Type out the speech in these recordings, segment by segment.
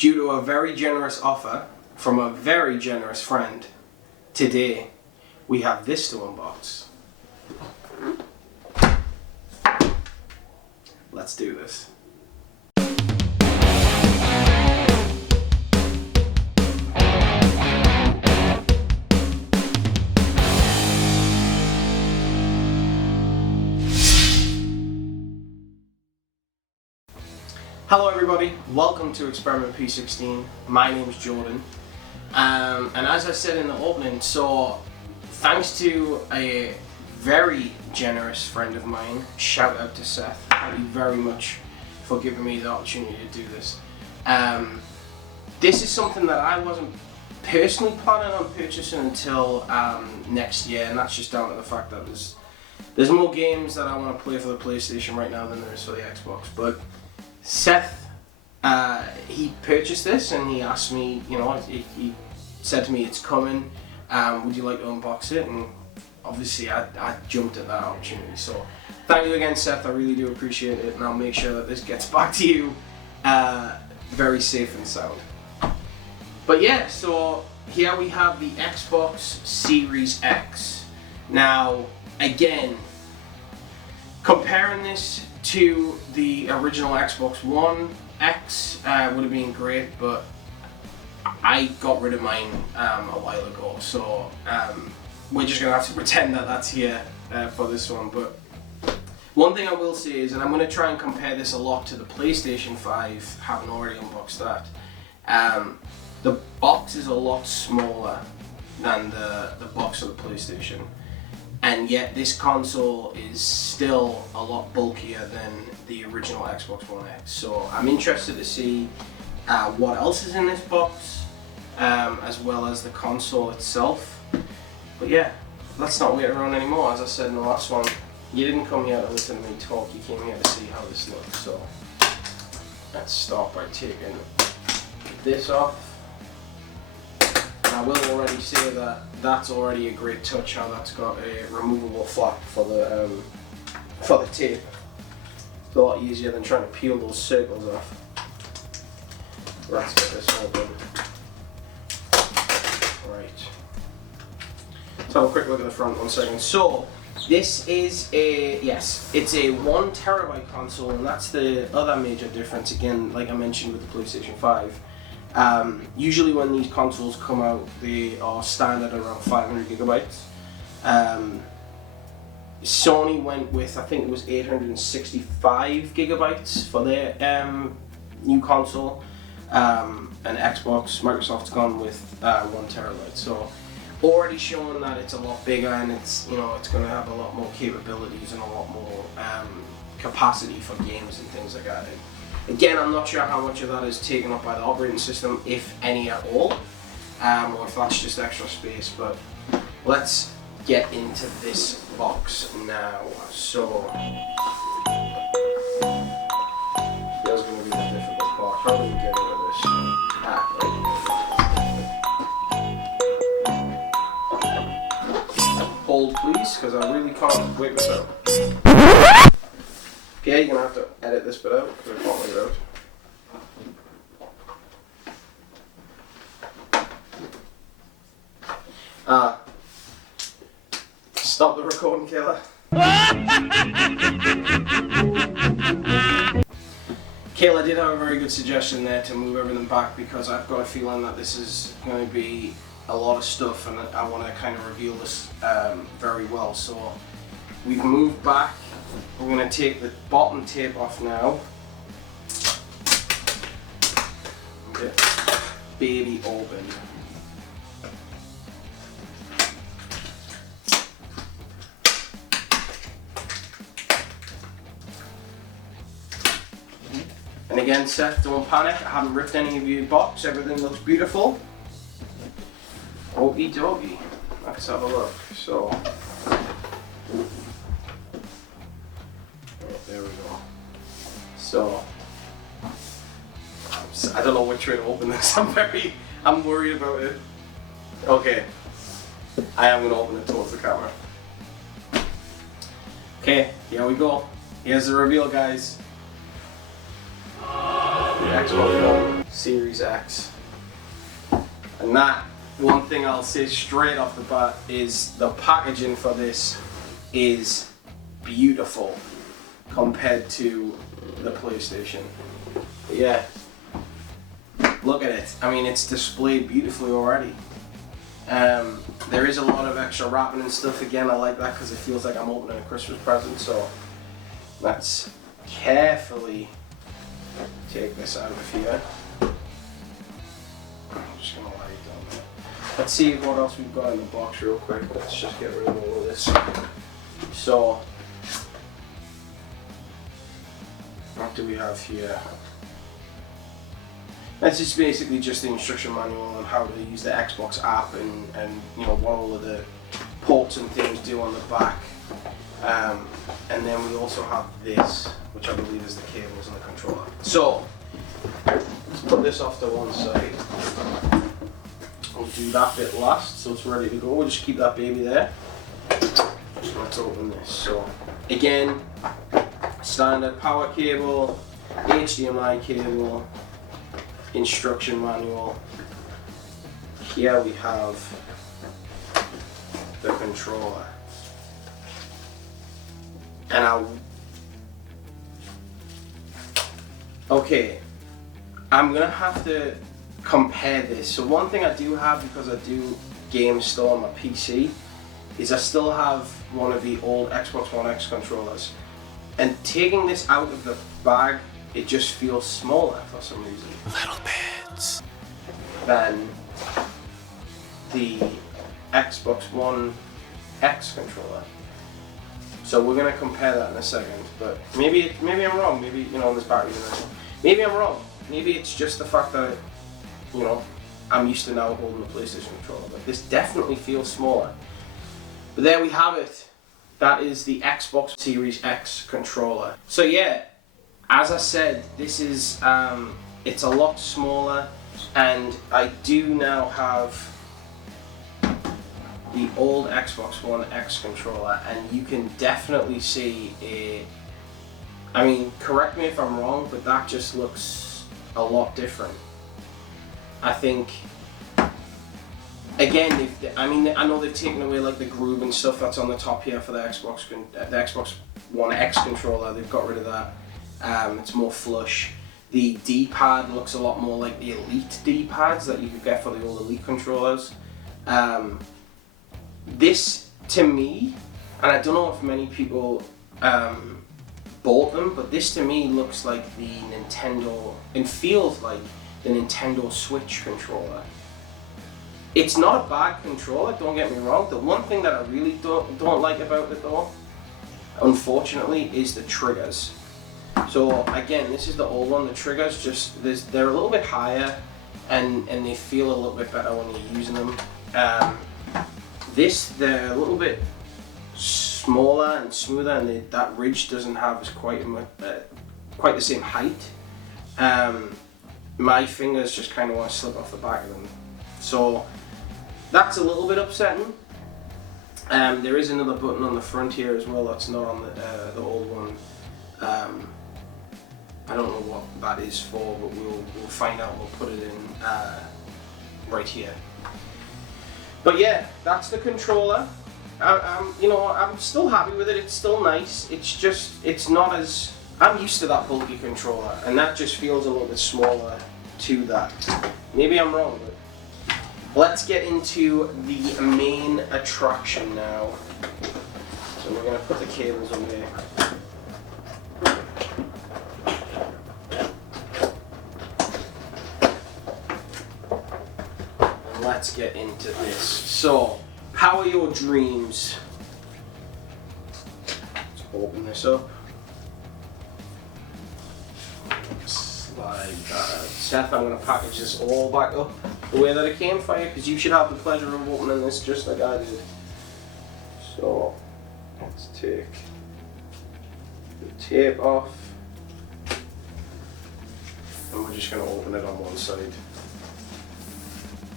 due to a very generous offer from a very generous friend, today we have this to unbox. Let's do this. Hello everybody, welcome to Experiment P16. My name's Jordan, and as I said in the opening, so thanks to a very generous friend of mine, shout out to Seth, thank you very much for giving me the opportunity to do this. This is something that I wasn't personally planning on purchasing until next year, and that's just down to the fact that there's more games that I want to play for the PlayStation right now than there is for the Xbox. But Seth, he purchased this and he asked me, he said to me, it's coming, would you like to unbox it? And obviously I jumped at that opportunity. So thank you again, Seth, I really do appreciate it, and I'll make sure that this gets back to you very safe and sound. But yeah, so here we have the Xbox Series X. Now, again, comparing this to the original Xbox One X would have been great, but I got rid of mine a while ago, so we're just gonna have to pretend that that's here for this one. But one thing I will say is, and I'm gonna try and compare this a lot to the PlayStation 5, having already unboxed that, the box is a lot smaller than the box of the PlayStation. And yet this console is still a lot bulkier than the original Xbox One X. So I'm interested to see what else is in this box, as well as the console itself. But yeah, let's not wait around anymore. As I said in the last one, you didn't come here to listen to me talk, you came here to see how this looks. So let's start by taking this off. I will already say that that's already a great touch, how that's got a removable flap for the tape. It's a lot easier than trying to peel those circles off. Let's get this open. Right. Let's have a quick look at the front 1 second. So this is it's a 1 terabyte console, and that's the other major difference, again, like I mentioned with the PlayStation 5. Usually when these consoles come out, they are standard around 500 gigabytes. Sony went with, I think it was 865 gigabytes for their new console, and Microsoft's gone with 1 terabyte. So already showing that it's a lot bigger, and it's it's going to have a lot more capabilities and a lot more capacity for games and things like that. Again, I'm not sure how much of that is taken up by the operating system, if any at all, or if that's just extra space, but let's get into this box now. So, that's going to be the difficult part. How do we get rid of this? Right. Hold please, because I really can't wait this out. Okay, you're going to have to edit this bit out, because I can't leave it out. Stop the recording, killer. Kayla did have a very good suggestion there to move everything back, because I've got a feeling that this is going to be a lot of stuff, and I want to kind of reveal this very well. So we've moved back. We're going to take the bottom tape off now. Get baby open. And again, Seth, don't panic. I haven't ripped any of your box. Everything looks beautiful. Okie dokie. Let's have a look. So. There we go. So, I don't know which way to open this. I'm worried about it. Okay, I am going to open it towards the camera. Okay, here we go. Here's the reveal, guys. The Xbox One. Series X. And that, one thing I'll say straight off the bat is the packaging for this is beautiful compared to the PlayStation. But yeah, look at it. I mean, it's displayed beautifully already. There is a lot of extra wrapping and stuff. Again, I like that because it feels like I'm opening a Christmas present. So let's carefully take this out of here. I'm just gonna lay it down there. Let's see what else we've got in the box real quick. Let's just get rid of all of this. So, what do we have here? This is basically just the instruction manual on how to use the Xbox app and you know what all of the ports and things do on the back. And then we also have this, which I believe is the cables and the controller. So, let's put this off to one side. We'll do that bit last, so it's ready to go. We'll just keep that baby there. Let's open this. So, again, standard power cable, HDMI cable, instruction manual. Here we have the controller. And okay, I'm gonna have to compare this. So one thing I do have, because I do game still on my PC, is I still have one of the old Xbox One X controllers. And taking this out of the bag, it just feels smaller for some reason. Little bits. Than the Xbox One X controller. So we're gonna compare that in a second. But maybe I'm wrong. Maybe, you know, this battery's in there. Maybe I'm wrong. Maybe it's just the fact that, you know, I'm used to now holding the PlayStation controller. But this definitely feels smaller. But there we have it. That is the Xbox Series X controller. So yeah, as I said, this is, it's a lot smaller, and I do now have the old Xbox One X controller, and you can definitely see I mean, correct me if I'm wrong, but that just looks a lot different. I think, again, I know they've taken away like the groove and stuff that's on the top here for the Xbox One X controller. They've got rid of that. It's more flush. The D-pad looks a lot more like the Elite D-pads that you could get for the old Elite controllers. This, to me, and I don't know if many people bought them, but this to me looks like the Nintendo, and feels like the Nintendo Switch controller. It's not a bad controller, don't get me wrong. The one thing that I really don't like about it though, unfortunately, is the triggers. So again, this is the old one. The triggers they're a little bit higher, and they feel a little bit better when you're using them. They're a little bit smaller and smoother, and that ridge doesn't have quite the same height. My fingers just kind of want to slip off the back of them, so that's a little bit upsetting. There is another button on the front here as well that's not on the old one. I don't know what that is for, but we'll find out. We'll put it in right here. But yeah, that's the controller. I'm still happy with it. It's still nice. It's just, it's not as, I'm used to that bulky controller, and that just feels a little bit smaller to that. Maybe I'm wrong, but let's get into the main attraction now. So we're gonna put the cables on there. Let's get into this. So, power your dreams. Let's open this up. Slide that out. Seth, I'm going to package this all back up the way that it came for you, because you should have the pleasure of opening this just like I did. So, let's take the tape off. And we're just going to open it on one side.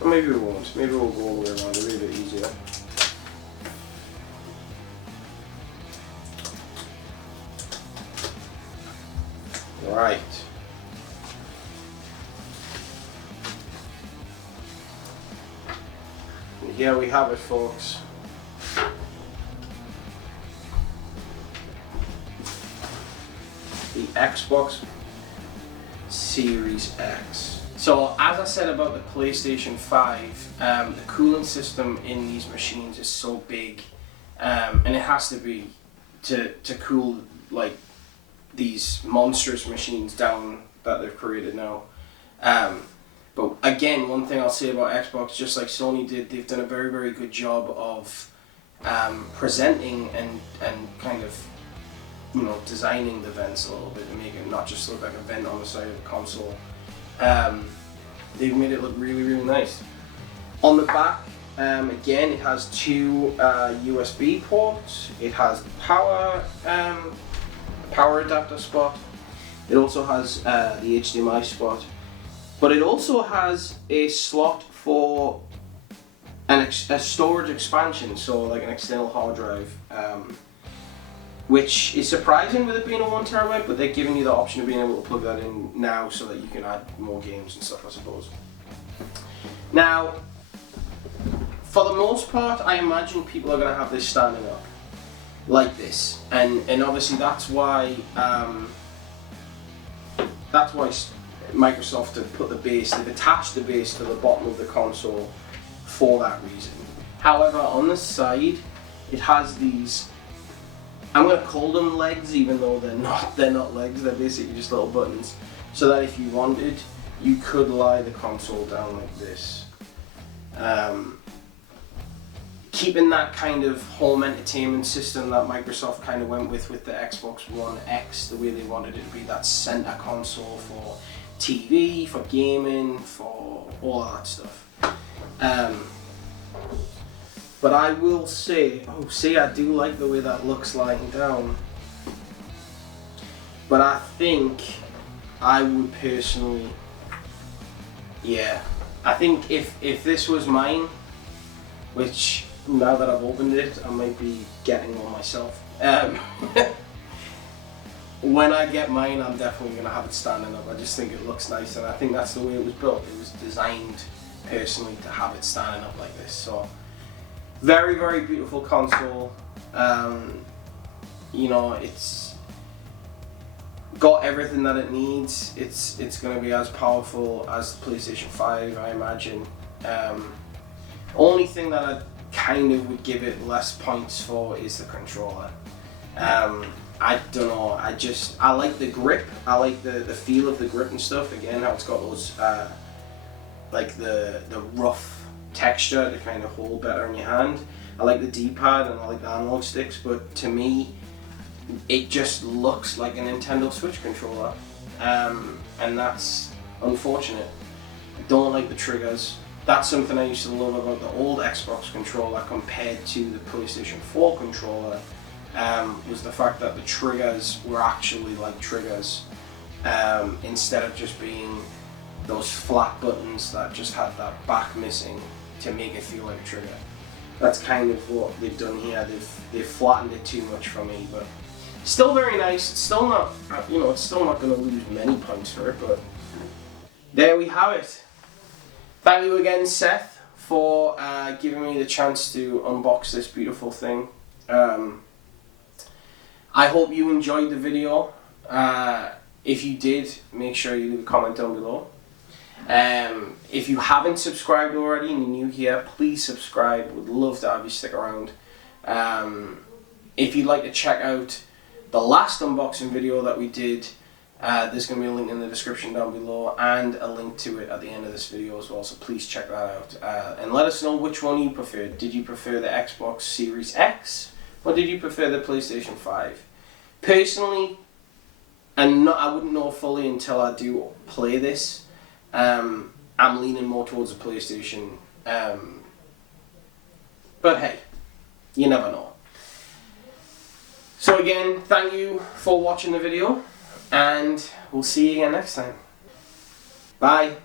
Or maybe we won't. Maybe we'll go all the way around. It'll be a bit easier. Right. here we have it, folks. The Xbox Series X. So as I said about the PlayStation 5, the cooling system in these machines is so big, and it has to be to cool like these monstrous machines down that they've created now. But again, one thing I'll say about Xbox, just like Sony did, they've done a very, very good job of presenting and kind of, you know, designing the vents a little bit to make it not just look like a vent on the side of the console. They've made it look really, really nice. On the back, again, it has two USB ports. It has power adapter spot. It also has the HDMI spot, but it also has a slot for a storage expansion, so like an external hard drive, which is surprising with it being a 1 terabyte, but they're giving you the option of being able to plug that in now so that you can add more games and stuff, I suppose. Now, for the most part, I imagine people are going to have this standing up like this, and obviously that's why Microsoft have put the base, they've attached the base to the bottom of the console for that reason. However, on the side, it has these, I'm going to call them legs, even though they're not legs, they're basically just little buttons, so that if you wanted, you could lie the console down like this. Keeping that kind of home entertainment system that Microsoft kind of went with the Xbox One X, the way they wanted it to be that center console for TV, for gaming, for all of that stuff. But I will say, I do like the way that looks lying down. But I think I would personally, I think if this was mine, which now that I've opened it, I might be getting one myself. When I get mine, I'm definitely going to have it standing up. I just think it looks nice, and I think that's the way it was built. It was designed personally to have it standing up like this. So, very, very beautiful console. You know, it's got everything that it needs. It's going to be as powerful as the PlayStation 5, I imagine. Only thing that I kind of would give it less points for is the controller. I don't know, I like the grip, I like the feel of the grip and stuff. Again, how it's got those like the rough texture to kind of hold better in your hand. I like the D-pad and I like the analog sticks, but to me it just looks like a Nintendo Switch controller, and that's unfortunate. I don't like the triggers. That's something I used to love about the old Xbox controller compared to the PlayStation 4 controller, was the fact that the triggers were actually like triggers, instead of just being those flat buttons that just had that back missing to make it feel like a trigger. That's kind of what they've done here. They've flattened it too much for me, but still very nice. It's still not, you know, it's still not going to lose many points for it, but there we have it. Thank you again, Seth, for giving me the chance to unbox this beautiful thing. I hope you enjoyed the video. If you did, make sure you leave a comment down below. If you haven't subscribed already and you're new here, please subscribe. Would love to have you stick around. If you'd like to check out the last unboxing video that we did, there's going to be a link in the description down below and a link to it at the end of this video as well, so please check that out. And let us know which one you preferred. Did you prefer the Xbox Series X or did you prefer the PlayStation 5? Personally, and I wouldn't know fully until I do play this, I'm leaning more towards the PlayStation, but hey, you never know. So again, thank you for watching the video, and we'll see you again next time. Bye.